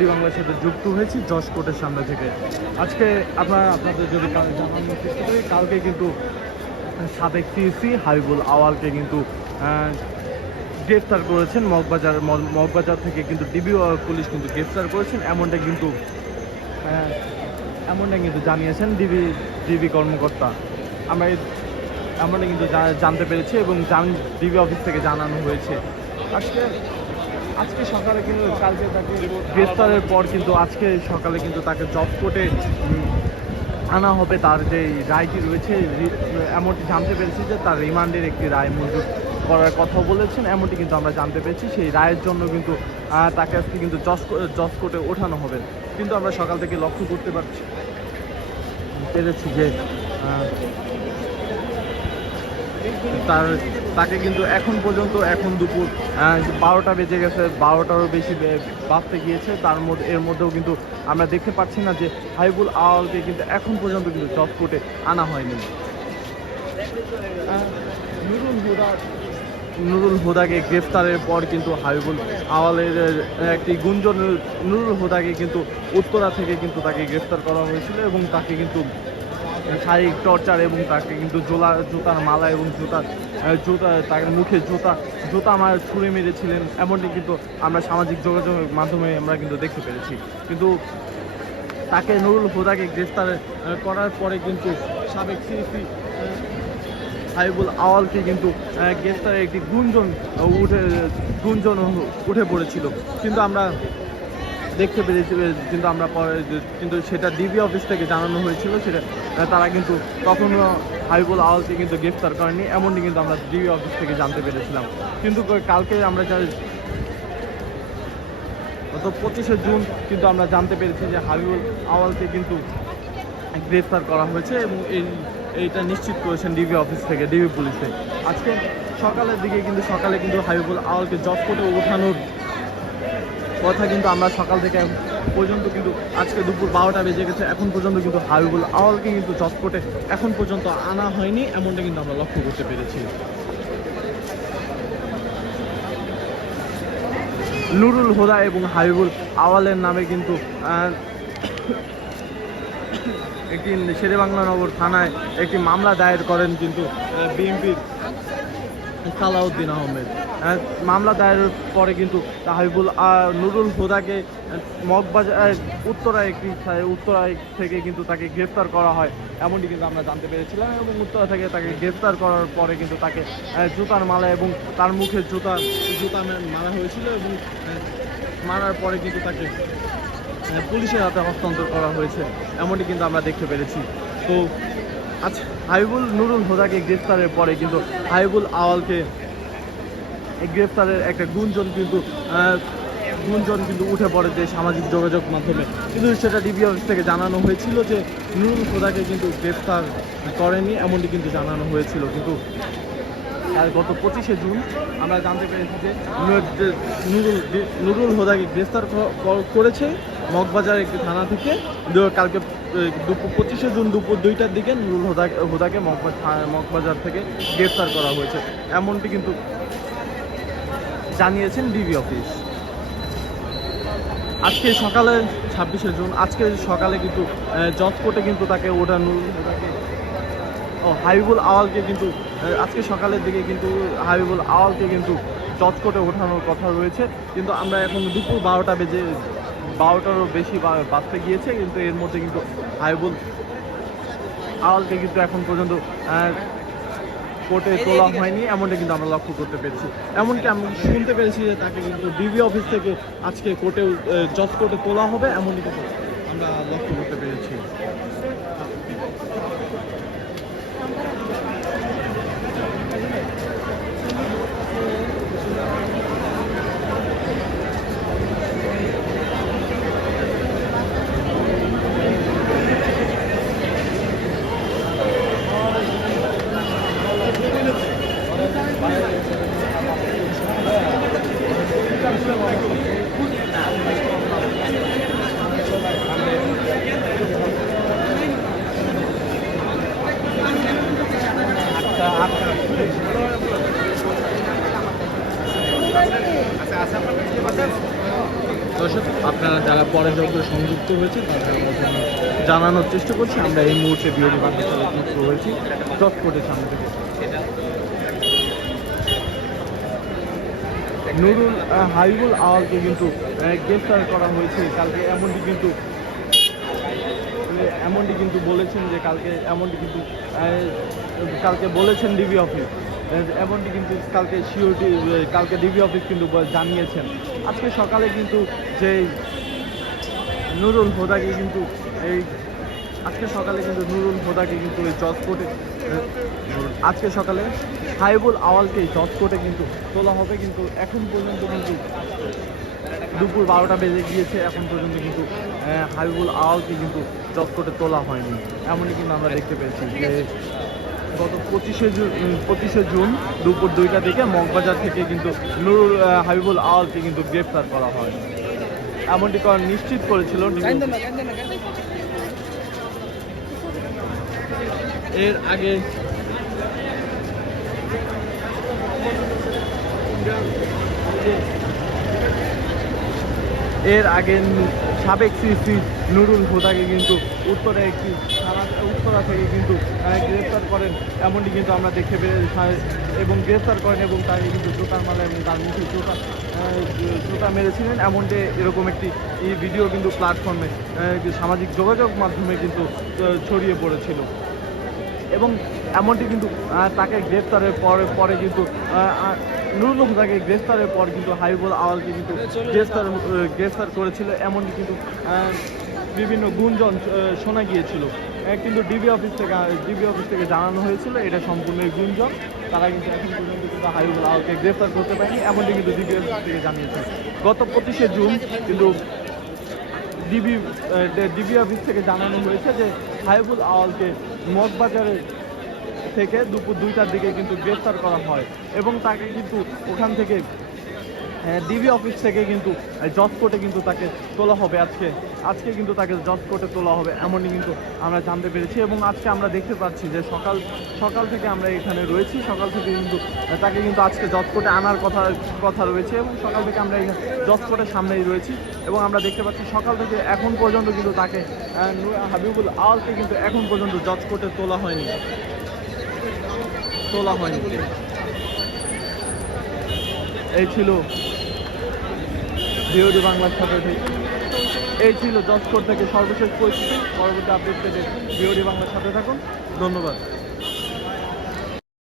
D বাংলার সাথে যুক্ত হয়েছি যশ কোর্টের সামনে থেকে। আজকে আপনারা আপনাদের যদি জানানোর কালকে কিন্তু সাবেক সিএসি হাবিবুল আওয়ালকে কিন্তু গ্রেফতার করেছেন। মগবাজার মগবাজার থেকে কিন্তু ডিবি পুলিশ কিন্তু গ্রেফতার করেছেন। এমনটা কিন্তু এমনটা কিন্তু জানিয়েছেন ডিবি ডিবি কর্মকর্তা। আমরা এমনটা কিন্তু জানতে পেরেছি এবং ডিবি অফিস থেকে জানানো হয়েছে। আজকে আজকে সকালে কিন্তু কালকে তাকে গ্রেফতারের পর কিন্তু আজকে সকালে কিন্তু তাকে জব কোর্টে আনা হবে তার যে রায়টি রয়েছে এমনটি জানতে পেরেছি যে তার রিমান্ডের একটি রায় মঞ্জুর করার কথা বলেছেন। এমনটি কিন্তু আমরা জানতে পেরেছি। সেই রায়ের জন্য কিন্তু তাকে আজকে কিন্তু জজ কোর্টে ওঠানো হবে। কিন্তু আমরা সকাল থেকে লক্ষ্য করতে পারছি, পেরেছি যে তার তাকে কিন্তু এখন পর্যন্ত এখন দুপুর বারোটা বেজে গেছে বারোটারও বেশি বে- বাজতে গিয়েছে। তার মধ্যে এর মধ্যেও কিন্তু আমরা দেখতে পাচ্ছি না যে হাইবুল আওয়ালকে কিন্তু এখন পর্যন্ত কিন্তু জব কোর্টে আনা হয়নি। নুরুল হুদা। নুরুল হুদাকে গ্রেফতারের পর কিন্তু হাবিবুল আওয়ালের একটি গুঞ্জন নুরুল হুদাকে কিন্তু উত্তরা থেকে কিন্তু তাকে গ্রেফতার করা হয়েছিল এবং তাকে কিন্তু শারীরিক টর্চার এবং তাকে কিন্তু জোলা জুতার মালা এবং জুতার জুতা তাকে মুখে জুতা জুতা আমার ছুঁড়ে মেরেছিলেন। এমনটি কিন্তু আমরা সামাজিক যোগাযোগের মাধ্যমে আমরা কিন্তু দেখতে পেরেছি। কিন্তু তাকে নুরুল হুদাকে গ্রেফতার করার পরে কিন্তু সাবেক সিএসি হাবিবুল আওয়ালকে কিন্তু গ্রেফতারের একটি গুঞ্জন উঠে গুঞ্জন উঠে পড়েছিল। কিন্তু আমরা দেখতে পেরেছি কিন্তু আমরা পরে কিন্তু সেটা ডিবি অফিস থেকে জানানো হয়েছিল, সেটা তারা কিন্তু তখনও হাবিবুল আওয়ালকে কিন্তু গ্রেফতার করেনি, এমনটি কিন্তু আমরা ডিবি অফিস থেকে জানতে পেরেছিলাম। কিন্তু কালকে আমরা গত পঁচিশে জুন কিন্তু আমরা জানতে পেরেছি যে হাবিবুল আওয়ালকে কিন্তু গ্রেফতার করা হয়েছে এবং এই, এইটা নিশ্চিত করেছেন ডিবি অফিস থেকে ডিবি পুলিশে। আজকে সকালের দিকে কিন্তু সকালে কিন্তু হাবিবুল আওয়ালকে জব কোর্টে ওঠানোর কথা কিন্তু আমরা সকাল থেকে পর্যন্ত কিন্তু আজকে দুপুর বারোটা বেজে গেছে। এখন পর্যন্ত কিন্তু হাবিবুল আওয়ালকে কিন্তু কোর্টে এখন পর্যন্ত আনা হয়নি, এমনটা কিন্তু আমরা লক্ষ্য করতে পেরেছি। নুরুল হুদা এবং হাবিবুল আওয়ালের নামে কিন্তু একটি শেরেবাংলা নগর থানায় একটি মামলা দায়ের করেন কিন্তু বিএনপির সালাউদ্দিন আহমেদ। আহ, মামলা দায়েরের পরে কিন্তু হাবিবুল নুরুল হুদাকে মগবাজার উত্তরা একটি উত্তরা থেকে কিন্তু তাকে গ্রেফতার করা হয়। এমনটি কিন্তু আমরা জানতে পেরেছিলাম এবং উত্তরা থেকে তাকে গ্রেফতার করার পরে কিন্তু তাকে জুতার মালা এবং তার মুখে জুতা জুতা মারা হয়েছিল এবং মারার পরে কিন্তু তাকে পুলিশের হাতে হস্তান্তর করা হয়েছে। এমনটি কিন্তু আমরা দেখতে পেরেছি। তো আচ্ছা হাবিবুল নুরুল হোদাকে গ্রেফতারের পরে কিন্তু হাবিবুল আওয়ালকে গ্রেফতারের একটা গুঞ্জন কিন্তু গুঞ্জন কিন্তু উঠে পড়ে যে সামাজিক যোগাযোগ মাধ্যমে। কিন্তু সেটা ডিবি অফিস থেকে জানানো হয়েছিল যে নুরুল হোদাকে কিন্তু গ্রেফতার করেনি, এমনটি কিন্তু জানানো হয়েছিল। কিন্তু আর গত পঁচিশে জুন আমরা জানতে পেরেছি যে নুরুল নুরুল হুদাকে গ্রেফতার করেছে। মগবাজার একটি থানা থেকে কালকে দুপুর পঁচিশে জুন দুপুর দুইটার দিকে নুরুল হুদা হুদাকে মগবাজার থেকে গ্রেফতার করা হয়েছে। এমনটি কিন্তু জানিয়েছেন ডিবি অফিস। আজকে সকালে ছাব্বিশে জুন আজকে সকালে কিন্তু আহ, জজ কোর্টে কিন্তু তাকে নুরুল হুদাকে ও হাবিবুল আওয়ালকে কিন্তু আজকে সকালের দিকে কিন্তু হাবিবুল আওয়ালকে কিন্তু জজ কোর্টে ওঠানোর কথা রয়েছে। কিন্তু আমরা এখন দুপুর বারোটা বেজে বারোটারও বেশি বা- বাজতে গিয়েছে কিন্তু এর মধ্যে কিন্তু আইবুল আওয়ালকে কিন্তু এখন পর্যন্ত কোর্টে তোলা হয়নি এমনটা কিন্তু আমরা লক্ষ্য করতে পেরেছি। এমনকি আমি শুনতে পেরেছি যে তাকে কিন্তু ডিবি অফিস থেকে আজকে কোর্টে জজ কোর্টে তোলা হবে এমনটি কিন্তু আমরা লক্ষ্য করতে পেরেছি। আপনারা যারা পরে যন্ত্র সংযুক্ত হয়েছে জানানোর চেষ্টা করছি, আমরা এই মুহূর্তে বিরোধী বাংলা হয়েছি। চটপটে সামনে নুরুল আহ, হাবিবুল আওয়ালকে কিন্তু গ্রেফতার করা হয়েছে। কালকে এমনটি কিন্তু মানে এমনটি কিন্তু বলেছেন যে কালকে এমনটি কিন্তু কালকে বলেছেন ডিবি অফিস। এমনটি কিন্তু কালকে সিওটি কালকে ডিবি অফিস কিন্তু জানিয়েছেন। আজকে সকালে কিন্তু যে নুরুল হোদাকে কিন্তু এই আজকে সকালে কিন্তু নুরুল হোদাকে কিন্তু এই জজ কোর্টে আজকে সকালে হাইবুল আওয়ালকে জজ কোর্টে কিন্তু তোলা হবে কিন্তু এখন পর্যন্ত কিন্তু দুপুর বারোটা বেজে গিয়েছে, এখন পর্যন্ত কিন্তু হাবিবুল আওয়ালকে কিন্তু জজ কোর্টে তোলা হয়নি। এমনই কিন্তু আমরা দেখতে পেয়েছি যে গত পঁচিশে জুন পঁচিশে জুন দুপুর দুইটা থেকে মগবাজার থেকে কিন্তু নুরুল হাবিবুল আওয়ালকে কিন্তু গ্রেপ্তার করা হয়। এমনটি নিশ্চিত করেছিল এর আগে এর আগে সাবেক সিসি নুরুল হুদাকে কিন্তু উত্তরে একটি উত্তরা থেকে কিন্তু গ্রেফতার করেন। এমনটি কিন্তু আমরা দেখতে পেরে এবং গ্রেফতার করেন এবং তাকে কিন্তু জুতার মালা এবং তার মুখে জুতা জুতা মেরেছিলেন। এমনটি এরকম একটি ভিডিও কিন্তু প্ল্যাটফর্মে সামাজিক যোগাযোগ মাধ্যমে কিন্তু ছড়িয়ে পড়েছিল। এবং এমনটি কিন্তু তাকে গ্রেফতারের পরে পরে কিন্তু নুরুল হুদাকে গ্রেফতারের পর কিন্তু হাবিবুল আওয়ালকে কিন্তু গ্রেফতার গ্রেফতার করেছিল। এমনটি কিন্তু বিভিন্ন গুঞ্জন শোনা গিয়েছিল। কিন্তু ডিবি অফিস থেকে ডিবি অফিস থেকে জানানো হয়েছিল এটা সম্পূর্ণ গুঞ্জন। তারা কিন্তু এখন পর্যন্ত কিন্তু হাবিবুল আওয়ালকে গ্রেফতার করতে পারেনি। এমনটি কিন্তু ডিবি অফিস থেকে জানিয়েছে। গত পঁচিশে জুন কিন্তু ডিবি ডিবি অফিস থেকে জানানো হয়েছে যে হাইবুল আওয়ালকে মগবাজারের থেকে দুপুর দুইটার দিকে কিন্তু গ্রেফতার করা হয় এবং তাকে কিন্তু ওখান থেকে ডিবি অফিস থেকে কিন্তু জজ কোর্টে কিন্তু তাকে তোলা হবে আজকে। আজকে কিন্তু তাকে জজ কোর্টে তোলা হবে, এমনই কিন্তু আমরা জানতে পেরেছি এবং আজকে আমরা দেখতে পাচ্ছি যে সকাল সকাল থেকে আমরা এখানে রয়েছি, সকাল থেকে কিন্তু, তাকে কিন্তু আজকে জজ কোর্টে আনার কথা কথা রয়েছে এবং সকাল থেকে আমরা জজ কোর্টের সামনেই রয়েছি এবং আমরা দেখতে পাচ্ছি সকাল থেকে এখন পর্যন্ত কিন্তু তাকে হাবিবুল আওয়ালকে কিন্তু এখন পর্যন্ত জজ কোর্টে তোলা হয়নি। তোলা হয়নি। এই ছিল বিওডি বাংলার সাথে এই ছিল জজ কোর্ট থেকে সর্বশেষ পরিস্থিতি। পরবর্তী আপডেট পেতে ডিওডি বাংলার সাথে থাকুন। ধন্যবাদ।